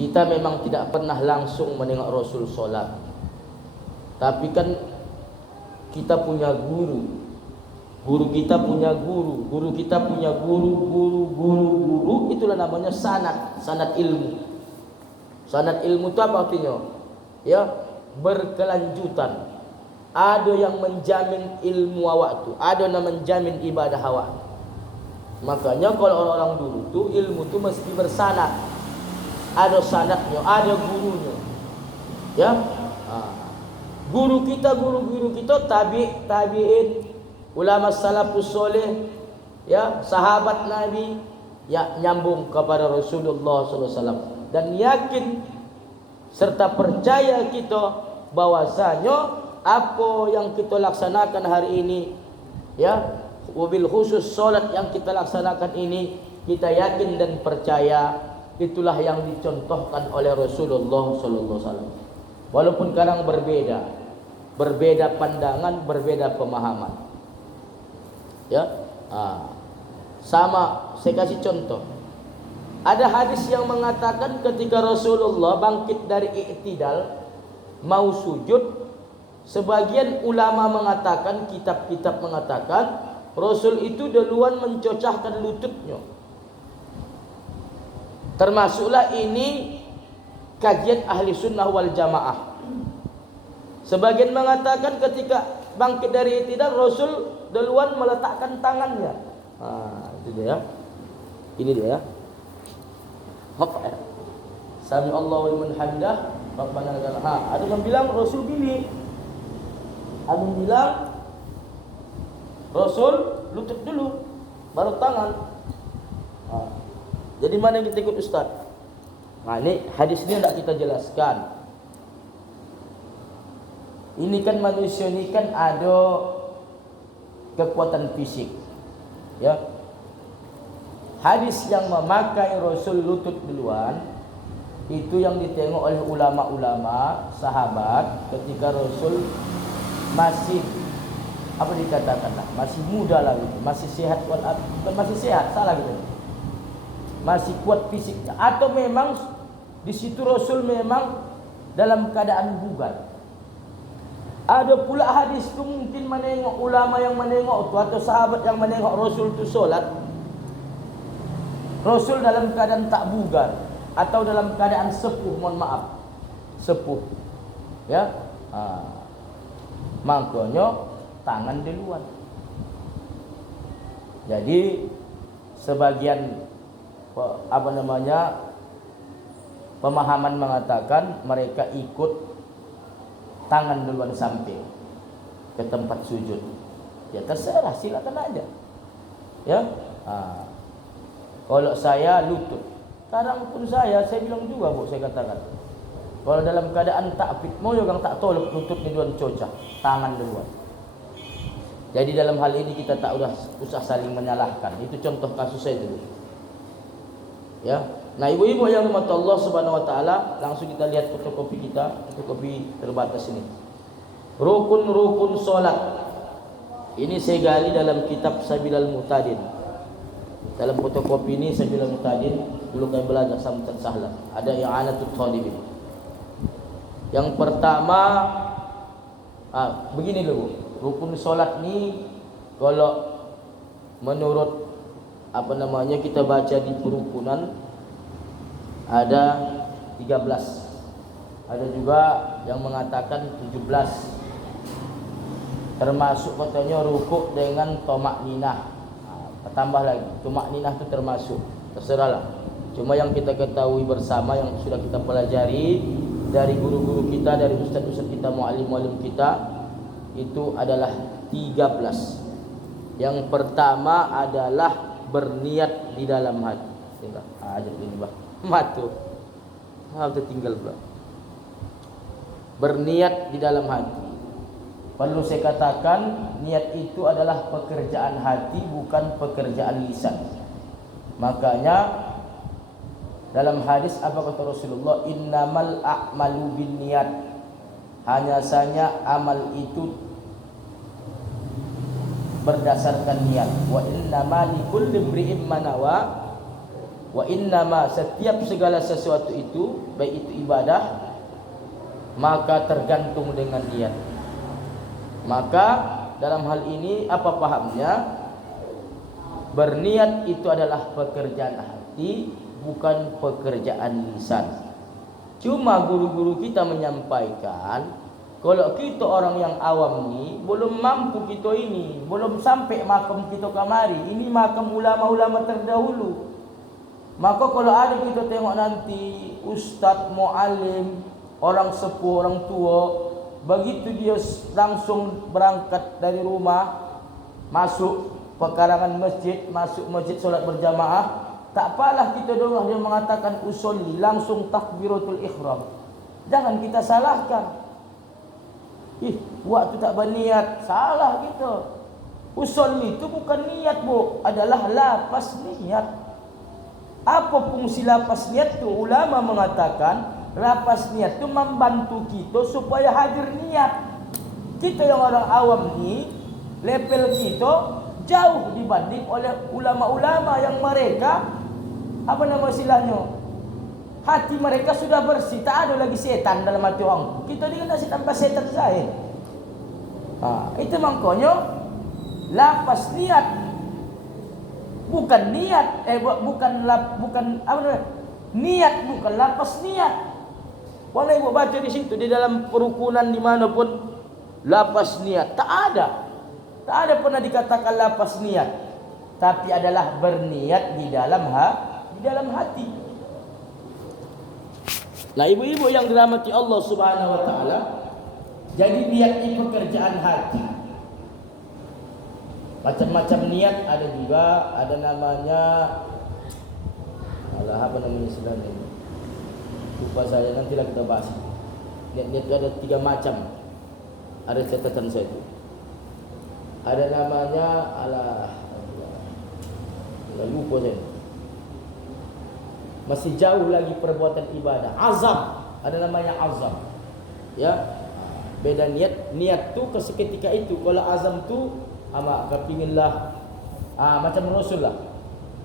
Kita memang tidak pernah langsung menengok Rasul solat, tapi kan kita punya guru. Guru kita punya guru, guru kita punya guru, itulah namanya sanad ilmu. Sanad ilmu itu apa artinya? Ya, berkelanjutan. Ada yang menjamin ilmu awak tu, ada yang menjamin ibadah awak. Makanya kalau orang-orang dulu tu ilmu tu mesti bersanad. Ada sanadnya, ada gurunya. Ya. Guru kita tabi'in, ulama salafus soleh, ya, sahabat Nabi, ya, nyambung kepada Rasulullah SAW, dan yakin serta percaya kita bahwasanya apa yang kita laksanakan hari ini, ya, wabil khusus solat yang kita laksanakan ini, kita yakin dan percaya itulah yang dicontohkan oleh Rasulullah SAW. Walaupun kadang berbeda pandangan, berbeda pemahaman. Ya, sama. Saya kasih contoh. Ada hadis yang mengatakan ketika Rasulullah bangkit dari i'tidal mau sujud, sebagian ulama mengatakan, kitab-kitab mengatakan, Rasul itu duluan mencocahkan lututnya. Termasuklah ini kajian ahli sunnah wal jamaah. Sebagian mengatakan ketika bangkit dari i'tidal Rasul duluan meletakkan tangannya. Itu dia ya. Ini dia ya. Sami Allahu liman hamidah, Rabbana lakal hamd. Ada yang bilang Rasul gini. Ada yang bilang Rasul lutut dulu baru tangan. Jadi mana yang kita ikut Ustaz? Ini hadis ini tidak kita jelaskan. Ini kan manusia ini kan ada kekuatan fisik, ya. Hadis yang memakai Rasul lutut duluan itu yang ditengok oleh ulama-ulama sahabat ketika Rasul masih apa dikatakan lah, masih muda lagi, masih sehat, bukan masih sehat, salah gitu, masih kuat fisiknya, atau memang di situ Rasul memang dalam keadaan bugar. Ada pula hadis tu mungkin menengok ulama yang menengok tu atau sahabat yang menengok Rasul tu solat, Rasul dalam keadaan tak bugar atau dalam keadaan sepuh, mohon maaf, sepuh, ya. Makanya tangan duluan. Jadi sebagian pemahaman mengatakan mereka ikut tangan duluan samping ke tempat sujud. Ya terserah, silakan aja. Ya. Kalau saya lutut, kadang pun saya bilang juga, Bu, saya katakan. Kalau dalam keadaan tak fit, mau juga tak tolak lututnya duluan cocah, tangan duluan. Jadi dalam hal ini kita tak usah saling menyalahkan. Itu contoh kasus saya dulu. Ya. Nah, ibu-ibu yang dirahmati Allah Subhanahu wa taala, langsung kita lihat fotokopi kita, fotokopi terbatas ini. Rukun-rukun salat. Ini saya gali dalam kitab Sabilal Muhtadin. Dalam fotokopi ini Sabilal Muhtadin, dulu kami belajar samtat sahlah. Ada i'anatul talibin. Yang pertama, begini dulu. Rukun salat ni kalau menurut kita baca di perukunan ada 13. Ada juga yang mengatakan 17. Termasuk katanya rukuk dengan tomak ninah. Tambah lagi, tomak ninah itu termasuk. Terserahlah. Cuma yang kita ketahui bersama, yang sudah kita pelajari dari guru-guru kita, dari ustaz-ustaz kita, muallim-muallim kita, itu adalah 13. Yang pertama adalah berniat di dalam hati. Ajab ini bah. Matu. Tinggal pula. Berniat di dalam hati. Perlu saya katakan, niat itu adalah pekerjaan hati, bukan pekerjaan lisan. Makanya dalam hadis apa kata Rasulullah? Innamal a'malu binniyat. Hanya saja amal itu berdasarkan niat. Wa innamal likulli imri'in ma nawa. Wa innama, setiap segala sesuatu itu, baik itu ibadah, maka tergantung dengan niat. Maka dalam hal ini apa pahamnya? Berniat itu adalah pekerjaan hati, bukan pekerjaan lisan. Cuma guru-guru kita menyampaikan, kalau kita orang yang awam ni belum mampu kita ini, belum sampai makam kita kamari. Ini makam ulama-ulama terdahulu. Maka kalau ada kita tengok nanti ustaz, muallim, orang sepuh, orang tua, begitu dia langsung berangkat dari rumah, masuk pekarangan masjid, masuk masjid solat berjamaah, tak apalah kita dengar dia mengatakan usolli, langsung takbiratul ihram. Jangan kita salahkan. Waktu tak berniat, salah kita. Usolli itu bukan niat, Bu, adalah lapas niat. Apa fungsi lapas niat tu? Ulama mengatakan lapas niat tu membantu kita supaya hadir niat. Kita yang orang awam ni, level kita jauh dibanding oleh ulama-ulama yang mereka, apa nama istilahnya, hati mereka sudah bersih, tak ada lagi setan dalam hati orang. Kita ni kan tanpa setan saya. Itu makanya lapas niat, bukan niat, bukan apa namanya, niat, bukan lapas niat. Kalau ibu baca di situ, di dalam perukunan dimanapun lapas niat tak ada. Tak ada pernah dikatakan lapas niat, tapi adalah berniat di dalam hati. Nah, ibu-ibu yang dirahmati Allah Subhanahu wa taala, jadi niat itu pekerjaan hati. Macam-macam niat ada juga, ada namanya apa namanya istilahnya? Lupa saya, nantilah kita bahas. Niat-niat itu ada 3 macam. Ada catatan saya itu. Ada namanya lupa saya. Masih jauh lagi perbuatan ibadah. Azam, ada namanya azam. Ya, beda niat. Niat tu seketika itu. Kalau azam tu kepinginlah macam Rasul lah.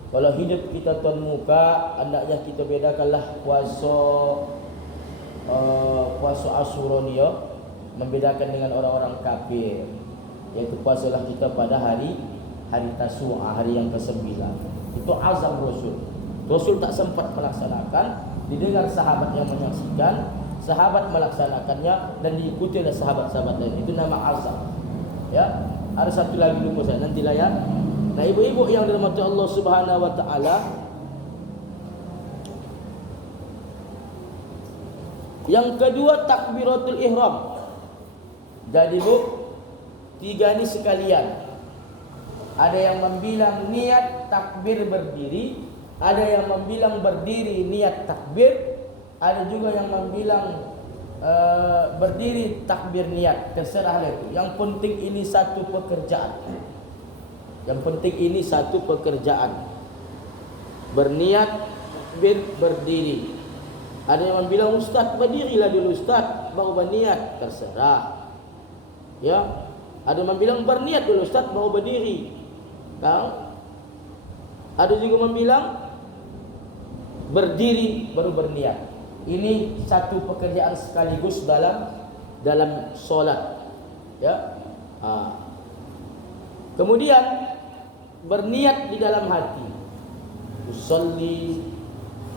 Kalau hidup kita tuan muka, hendaknya kita bedakanlah puasa Asyura ni, membedakan dengan orang-orang kafir. Yaitu puasalah kita pada hari Tasu'a, hari yang ke-9. Itu azam Rasul. Rasul tak sempat melaksanakan, didengar sahabat yang menyaksikan, sahabat melaksanakannya dan diikuti oleh sahabat-sahabat lain. Itu nama azam. Ya, ada satu lagi lupa saya, nantilah ya. Nah, ibu-ibu yang dirahmati Allah Subhanahu wa taala, yang kedua takbiratul ihram. Jadi Bu, 3 ini sekalian. Ada yang membilang niat takbir berdiri, ada yang membilang berdiri niat takbir, ada juga yang membilang berdiri takbir niat. Terserahlah itu. Yang penting ini satu pekerjaan. Yang penting ini satu pekerjaan. Berniat takbir berdiri. Ada yang membilang ustaz berdirilah dulu ustaz baru berniat, terserah. Ya. Ada yang membilang berniat dulu ustaz baru berdiri. Tahu? Ada juga membilang berdiri baru berniat. Ini satu pekerjaan sekaligus dalam solat. Ya. Kemudian berniat di dalam hati. Usolli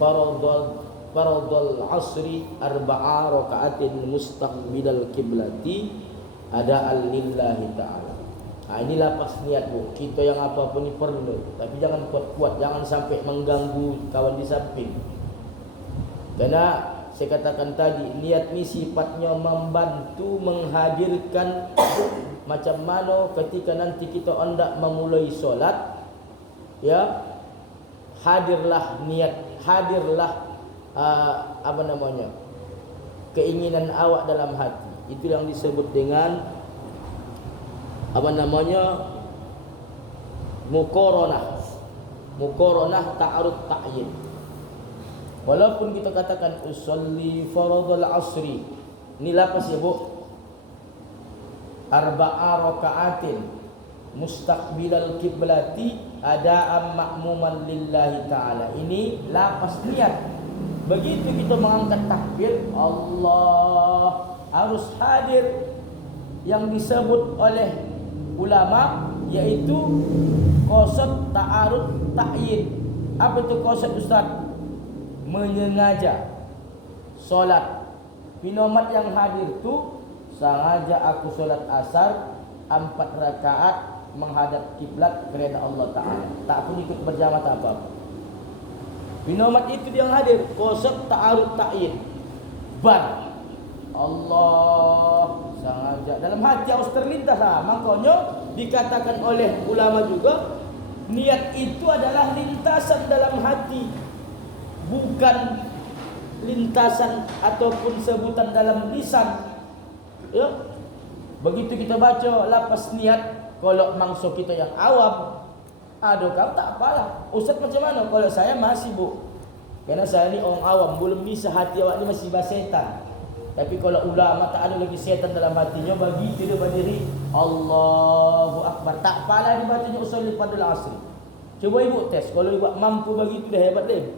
faradul asri 4 rakaatin mustaqbilal kiblati ada'an lillahi ta'ala. Ini lapas niat Bu. Kita yang apapun ini perlu, tapi jangan kuat-kuat, jangan sampai mengganggu kawan di samping. Karena saya katakan tadi, niat ini sifatnya membantu menghadirkan macam mana ketika nanti kita hendak memulai solat, ya, hadirlah niat, hadirlah keinginan awak dalam hati. Itu yang disebut dengan muqaranah ta'arud ta'yin. Walaupun kita katakan usolli faradul asri, ini lapas ya Bu, 4 rakaatin mustaqbilal kiblati ada'an ma'muman lillahi ta'ala. Ini lapas niat. Begitu kita mengangkat takbir, Allah harus hadir. Yang disebut oleh ulama yaitu qasad ta'arud ta'yin. Apa itu qasad, Ustaz? Menyengaja solat. Pinomat yang hadir tu sengaja aku solat asar 4 rakaat menghadap kiblat kerana Allah Ta'ala. Tak pun ikut berjamaah tak apa. Pinomat itu yang hadir, qasad ta'arud ta'yin. Bar Allah sengaja dalam hati harus terlintas lah. Makanya dikatakan oleh ulama juga, niat itu adalah lintasan dalam hati, bukan lintasan ataupun sebutan dalam lisan. Ya, begitu kita baca lapas niat, kalau mangsa kita yang awam, aduh kau tak apalah, Ustaz macam mana? Kalau saya masih bu, karena saya ni orang awam, belum bisa, hati awak ni masih bahasa setan. Tapi kalau ulama tak ada lagi setan dalam hatinya, bagi dia berdiri Allahu Akbar, tak apalah dibacanya usolli fardul asri. Cuba ibu tes, kalau ibu mampu bagi itu dah hebat dah.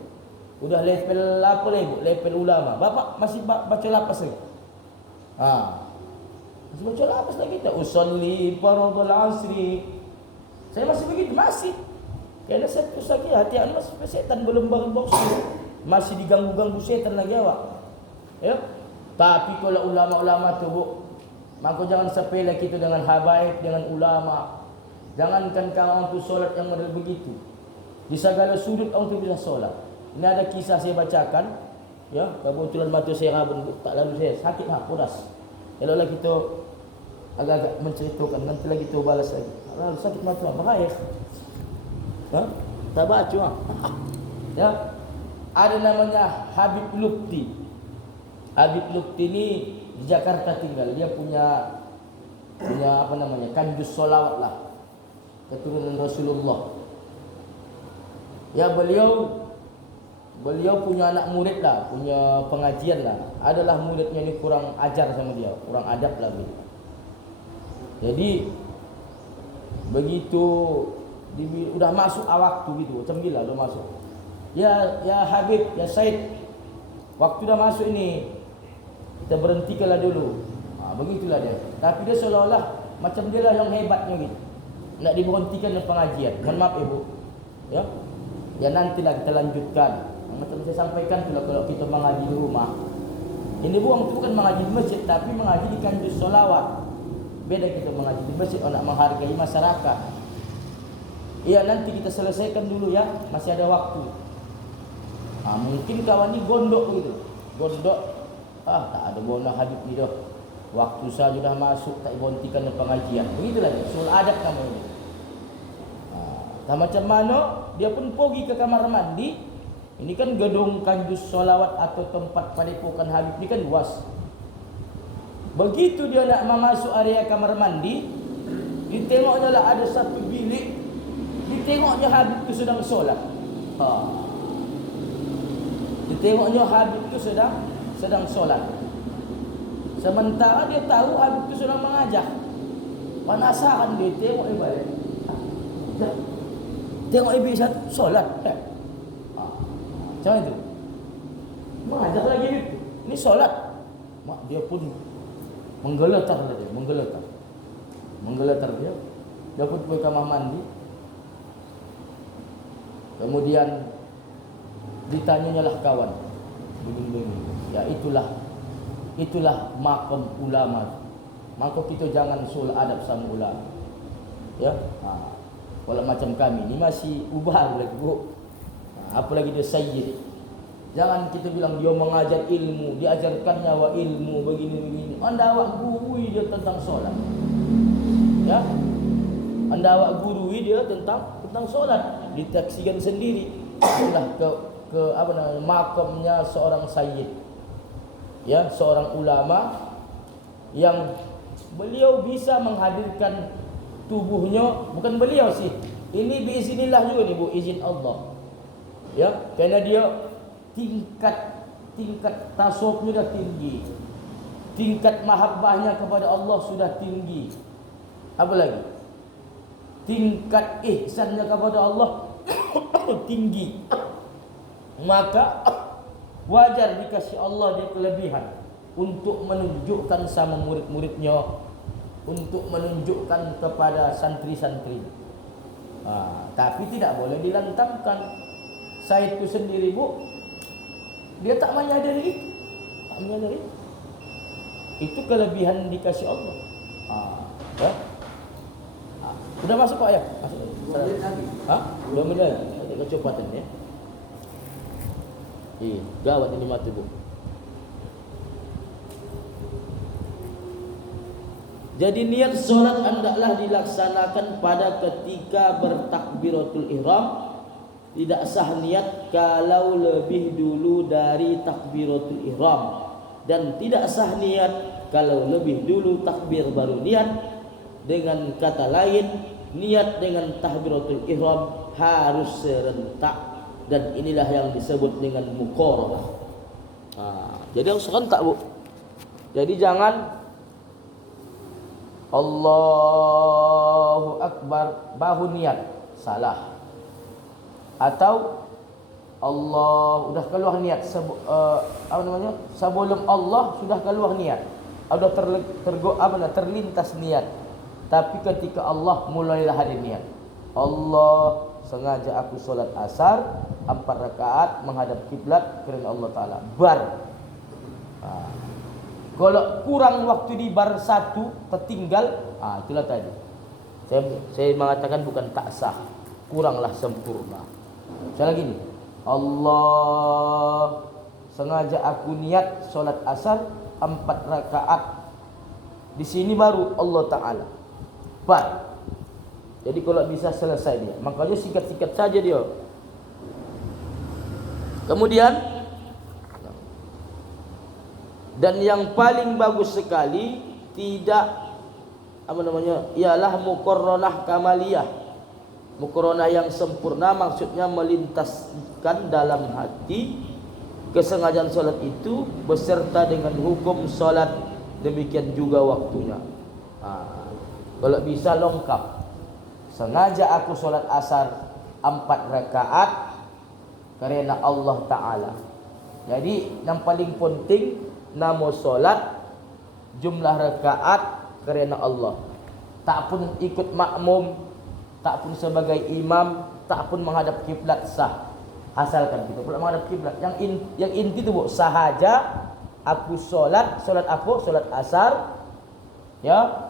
Udah level apa lah ibu? Level ulama. Bapak masih baca lapas lagi? Masih baca lapas lagi kita. Usolli fardul asri. Saya masih begitu, masih. Kerana saya pusat hati anda masih setan, belum bangun masih diganggu-ganggu setan lagi awak. Ya. Tapi kalau ulama-ulama tu bu, maka jangan sepele kita dengan habaib, dengan ulama. Jangankan kawan tu solat yang model begitu. Di segala sudut orang tu bisa solat. Ini ada kisah saya bacakan. Ya, kebetulan mata saya rabun, tak lalu saya sakit lah, puras. Kalau lagi kita agak-agak menceritakan, nanti lagi kita balas lagi. Lalu sakit mata, bahaya. Tak baca. Ya, ada namanya Habib Lukti. Habib Lukti ni di Jakarta tinggal. Dia punya apa namanya, kanjus solawat lah, keturunan Rasulullah. Ya, beliau punya anak murid lah, punya pengajian lah. Adalah muridnya ni kurang ajar sama dia, kurang adab lagi. Jadi begitu udah masuk waktu gitu, macam gila udah masuk. Ya Habib, ya Said, waktu dah masuk ini, kita berhentikanlah dulu. Begitulah dia. Tapi dia seolah-olah macam dia lah yang hebatnya gitu. Nak diberhentikan dengan pengajian. Mohon maaf ibu. Ya. Ya nantilah kita lanjutkan. Macam saya sampaikan tu lah, kalau kita mengaji di rumah. Ini buang tu bukan mengaji di masjid, tapi mengaji di kanjus solawat. Beda kita mengaji di masjid, nak menghargai masyarakat. Iya, nanti kita selesaikan dulu ya, masih ada waktu. Mungkin kawan ni gondok begitu. Gondok, tak ada bona Habib ni dah. Waktu saya sudah masuk, tak berhentikan dengan pengajian. Begitulah, soal adab namanya. Macam mana, dia pun pergi ke kamar mandi. Ini kan gedung kanjus solawat atau tempat padepokan Habib ni kan luas. Begitu dia nak masuk area kamar mandi, ditengoknya lah ada satu bilik. Ditengoknya Habib tu sedang solat. Ditengoknya Habib tu sedang solat. Sementara dia tahu Habib tu sedang mengajar. Penasaran dia tengok balik. Tengok ibu satu solat. Macam itu. Mengajar lagi itu. Ini solat. Mak dia pun menggeletar dia, menggeletar dia. Dia pun pergi kamar mandi. Kemudian ditanyalah kawan. Ya itulah makam ulama. Maka kita jangan sul adab sama ulama. Ya. Kalau macam kami ni masih ubah lagi bu. Apalagi dia sayyid. Jangan kita bilang dia mengajar ilmu, diajarkannya wa ilmu begini. Anda awak gurui dia tentang solat. Ya. Anda awak gurui dia tentang solat, ditaksikan sendiri. Itulah ke apa namanya, makamnya seorang sayyid. Ya, seorang ulama yang beliau bisa menghadirkan tubuhnya, bukan beliau sih. Ini biiznillah juga nih Bu, izin Allah. Ya, karena dia tingkat tasawufnya sudah tinggi. Tingkat mahabbahnya kepada Allah sudah tinggi. Apa lagi? tingkat ihsannya kepada Allah tinggi, maka wajar dikasih Allah dia kelebihan untuk menunjukkan sama murid-muridnya, untuk menunjukkan kepada santri-santri. Tapi tidak boleh dilantamkan. Saya itu sendiri, Bu, dia tak menyadari itu, tak menyadari. Itu kelebihan dikasih Allah. Ya? Sudah masuk Pak ya? Masuk. Belum ada. Ada kecepatan ya. Iya, gawat ini mati, Bu. Jadi niat solat hendaklah dilaksanakan pada ketika bertakbiratul ihram. Tidak sah niat kalau lebih dulu dari takbiratul ihram, dan tidak sah niat kalau lebih dulu takbir baru niat. Dengan kata lain, niat dengan takbiratul ihram harus serentak, dan inilah yang disebut dengan muqaranah. Jadi harus serentak, Bu. Jadi jangan Allahu Akbar bahu niat, salah. Atau Allah sudah keluar niat sebelum Allah sudah keluar niat, sudah terlintas niat. Tapi ketika Allah mulailah hari niat, Allah sengaja aku solat asar 4 rakaat menghadap kiblat kerana Allah Ta'ala, bar. Kalau kurang waktu di bar 1 tertinggal, itulah tadi saya mengatakan bukan tak sah, kuranglah sempurna. Misalnya gini, Allah sengaja aku niat solat asar 4 rakaat, di sini baru Allah Ta'ala, bar. Jadi kalau bisa selesai dia, makanya sikat-sikat saja dia. Kemudian, dan yang paling bagus sekali tidak ialah muqaranah kamaliyah. Muqaranah yang sempurna maksudnya melintaskan dalam hati kesengajaan solat itu beserta dengan hukum solat, demikian juga waktunya. Kalau bisa lengkap. Sengaja aku solat asar 4 rakaat kerana Allah Ta'ala. Jadi yang paling penting nama solat jumlah rakaat kerana Allah. Tak pun ikut makmum, tak pun sebagai imam, tak pun menghadap kiblat, sah. Asalkan kita pula menghadap kiblat. Yang inti tu, Bu, sahaja aku solat apa? Solat asar. Ya.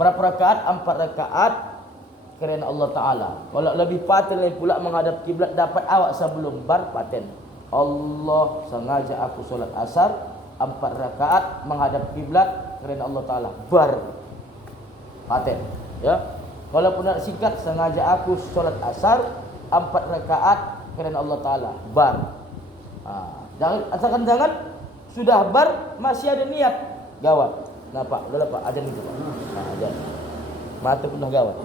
Berapa rakaat? 4 rakaat kerana Allah Ta'ala. Kalau lebih paten lagi pula menghadap kiblat, dapat awak sebelum bar paten. Allah sengaja aku solat asar 4 rakaat menghadap kiblat kerana Allah Ta'ala, bar. Paten. Ya. Walaupun nak singkat, sengaja aku solat asar 4 rakaat kerana Allah Ta'ala, bar. Asalkan jangan sudah bar masih ada niat, gawat. Nampak? Udah Pak, ajan itu Pak. Ajan. Mata pun dah gawat.